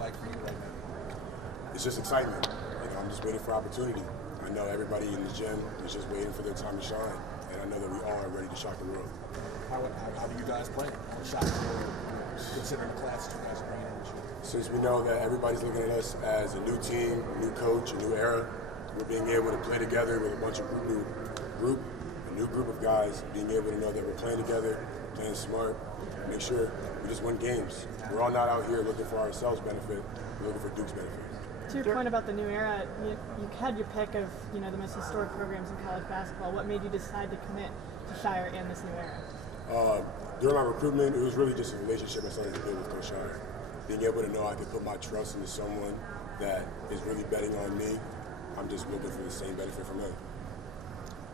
like for you right now? It's just excitement. You know, I'm just waiting for opportunity. I know everybody in the gym is just waiting for their time to shine, and I know that we all are ready to shock the world. How do you guys play? Shock the world, considering the classes you guys are bringing in this year? Since we know that everybody's looking at us as a new team, a new coach, a new era, we're being able to play together with a bunch of a new group of guys, being able to know that we're playing together, playing smart, make sure we just win games. We're all not out here looking for ourselves benefit, we're looking for Duke's benefit. To your point about the new era, you had your pick of the most historic programs in college basketball. What made you decide to commit to Shire and this new era? During my recruitment, it was really just a relationship I started to build with Coach Shire. Being able to know I could put my trust into someone that is really betting on me, I'm just looking for the same benefit from him.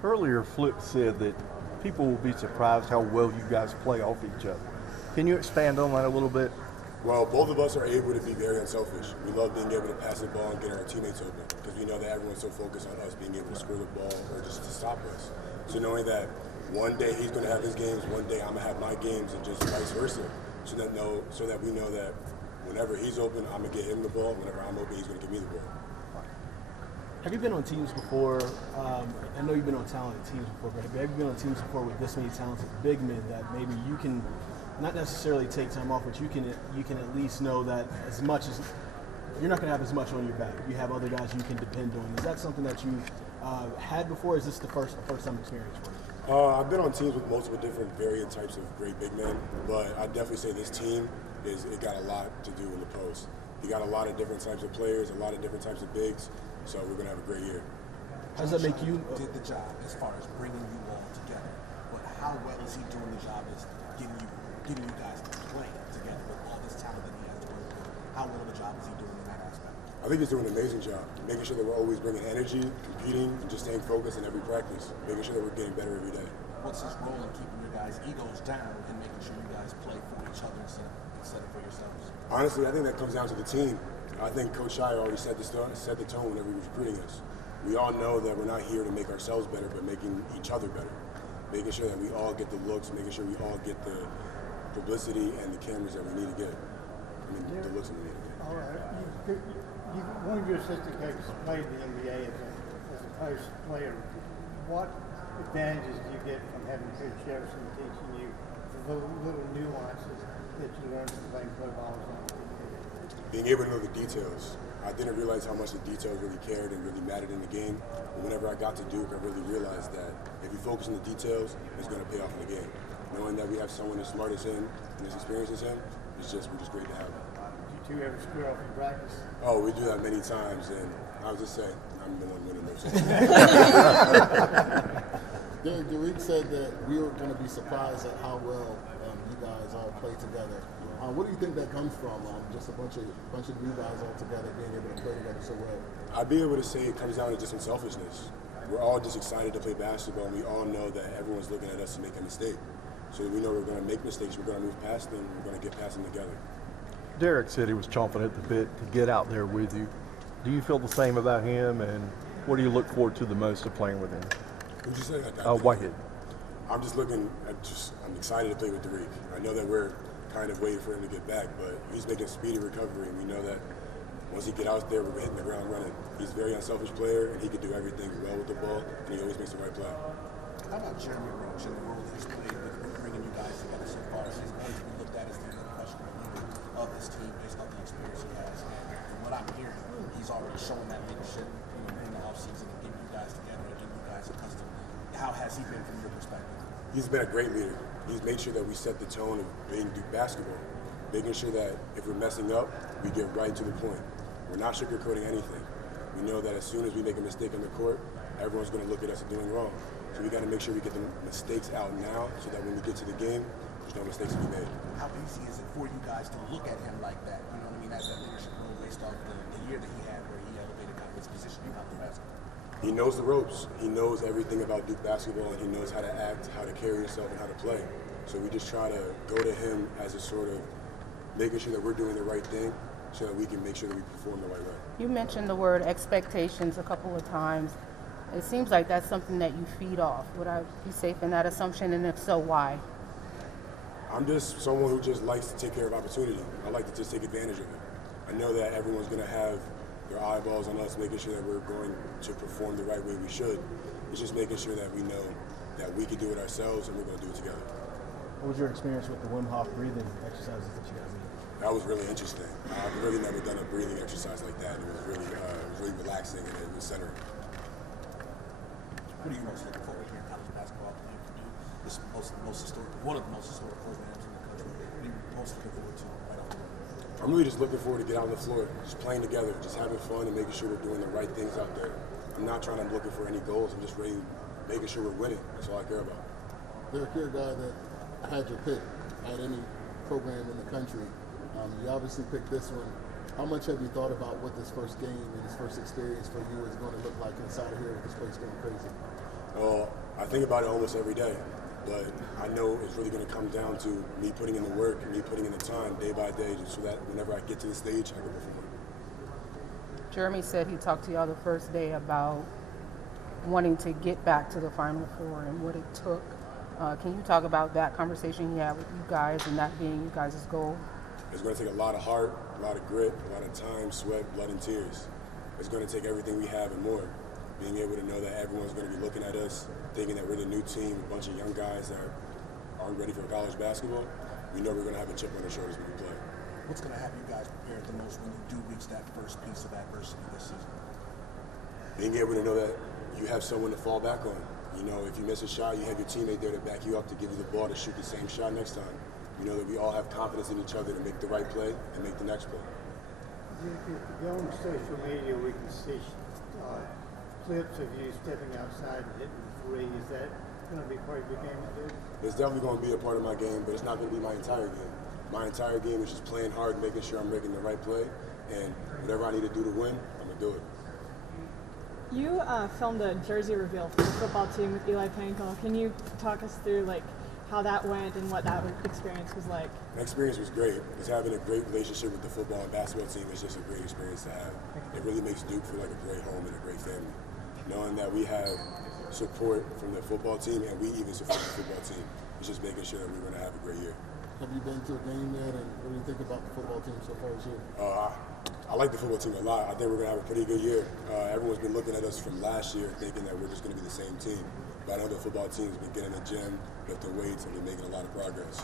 Earlier, Flip said that people will be surprised how well you guys play off each other. Can you expand on that a little bit? Well, both of us are able to be very unselfish. We love being able to pass the ball and get our teammates open because we know that everyone's so focused on us being able to score the ball or just to stop us. So knowing that one day he's going to have his games, one day I'm going to have my games, and just vice versa, so that we know that whenever he's open, I'm going to get him the ball. Whenever I'm open, he's going to give me the ball. Have you been on teams before? I know you've been on talented teams before, but have you been on teams before with this many talented big men that maybe you can not necessarily take time off, but you can at least know that as much as you're not going to have as much on your back, you have other guys you can depend on. Is that something that you had before? Or is this the first time experience for you? I've been on teams with multiple different variant types of great big men, but I'd definitely say this team it got a lot to do in the post. You got a lot of different types of players, a lot of different types of bigs, so we're going to have a great year. How does that make you? Did the job as far as bringing you all together, but how well is he doing the job as getting you guys to play together with all this talent that he has to work with? How well of a job is he doing in that aspect? I think he's doing an amazing job, making sure that we're always bringing energy, competing, and just staying focused in every practice, making sure that we're getting better every day. What's his role in keeping your guys' egos down and making sure you guys play for each other instead of for yourselves? Honestly, I think that comes down to the team. I think Coach Shire already set the tone whenever he was recruiting us. We all know that we're not here to make ourselves better, but making each other better. Making sure that we all get the looks, making sure we all get the publicity and the cameras that we need to get. The looks that we need to get. All right. One of your assistant coaches played the NBA as a post player. What advantages do you get from having Coach Jefferson teaching you the little nuances that you learn from playing pro ball? Being able to know the details. I didn't realize how much the details really cared and really mattered in the game. But whenever I got to Duke, I really realized that if you focus on the details, it's going to pay off in the game. Knowing that we have someone as smart as him and as experienced as him, we're just great to have him. Did you ever screw up in practice? Oh, we do that many times, and I'll just say, I'm the one winning those. Dereck said that we were going to be surprised at how well you guys all play together. What do you think that comes from? Just a bunch of new guys all together being able to play together so well. I'd be able to say it comes down to just some selfishness. We're all just excited to play basketball, and we all know that everyone's looking at us to make a mistake. So we know we're going to make mistakes. We're going to move past them. We're going to get past them together. Dereck said he was chomping at the bit to get out there with you. Do you feel the same about him, and what do you look forward to the most of playing with him? Who'd you say? Whitehead. I'm excited to play with Dereck. I know that we're kind of waiting for him to get back, but he's making a speedy recovery, and we know that once he get out there, we're hitting the ground running. He's a very unselfish player, and he can do everything well with the ball, and he always makes the right play. How about Jeremy Roach and the role he's played with bringing you guys together so far? He's always been looked at as the unquestionable leader of this team based on the experience he has. And from what I'm hearing, he's already shown that leadership in the offseason and getting you guys together and getting you guys accustomed. How has he been from your perspective? He's been a great leader. He's made sure that we set the tone of being Duke basketball, making sure that if we're messing up, we get right to the point. We're not sugarcoating anything. We know that as soon as we make a mistake on the court, everyone's going to look at us as doing wrong. So we got to make sure we get the mistakes out now so that when we get to the game, there's no mistakes to be made. How easy is it for you guys to look at him like that? You know what I mean? As that leadership role based off the year that he had where he elevated kind of his position out the basketball. He knows the ropes. He knows everything about Duke basketball, and he knows how to act, how to carry himself, and how to play. So we just try to go to him as a sort of making sure that we're doing the right thing so that we can make sure that we perform the right way. You mentioned the word expectations a couple of times. It seems like that's something that you feed off. Would I be safe in that assumption, and if so, why? I'm just someone who just likes to take care of opportunity. I like to just take advantage of it. I know that everyone's going to have their eyeballs on us, making sure that we're going to perform the right way we should. It's just making sure that we know that we can do it ourselves and we're going to do it together. What was your experience with the Wim Hof breathing exercises that you guys did? That was really interesting. I've really never done a breathing exercise like that. It was really relaxing and it was centering. What are you most looking forward to in college basketball playing for you? This is one of the most historic programs in the country. What are you most looking forward to right off the bat? I'm really just looking forward to get out on the floor, just playing together, just having fun and making sure we're doing the right things out there. I'm not trying to look for any goals. I'm just really making sure we're winning. That's all I care about. Dereck, you're a guy that had your pick at any program in the country. You obviously picked this one. How much have you thought about what this first game and this first experience for you is going to look like inside of here with this place going crazy? Well, I think about it almost every day, but I know it's really going to come down to me putting in the work and me putting in the time day by day, just so that whenever I get to the stage, I can perform. Jeremy said he talked to y'all the first day about wanting to get back to the Final Four and what it took. Can you talk about that conversation you had with you guys and that being you guys' goal? It's going to take a lot of heart, a lot of grit, a lot of time, sweat, blood, and tears. It's going to take everything we have and more. Being able to know that everyone's going to be looking at us, thinking that we're the new team, a bunch of young guys that aren't ready for college basketball. We know we're going to have a chip on our shoulders when we play. What's going to have you guys prepared the most when you do reach that first piece of adversity this season? Being able to know that you have someone to fall back on. You know, if you miss a shot, you have your teammate there to back you up to give you the ball to shoot the same shot next time. You know that we all have confidence in each other to make the right play and make the next play. If you go on social media, we can see clips of you stepping outside and hitting the three. Is that going to be part of your game today? It's definitely going to be a part of my game, but it's not going to be my entire game. My entire game is just playing hard, making sure I'm making the right play, and whatever I need to do to win, I'm going to do it. You filmed a jersey reveal for the football team with Eli Panko. Can you talk us through how that went and what that experience was like? The experience was great. Just having a great relationship with the football and basketball team is just a great experience to have. It really makes Duke feel like a great home and a great family. Knowing that we have support from the football team and we even support the football team, it's just making sure that we're going to have a great year. Have you been to a game yet, and what do you think about the football team so far this year? I like the football team a lot. I think we're going to have a pretty good year. Everyone's been looking at us from last year thinking that we're just going to be the same team. But I know the football team's been getting in the gym, lifting weights, and been making a lot of progress.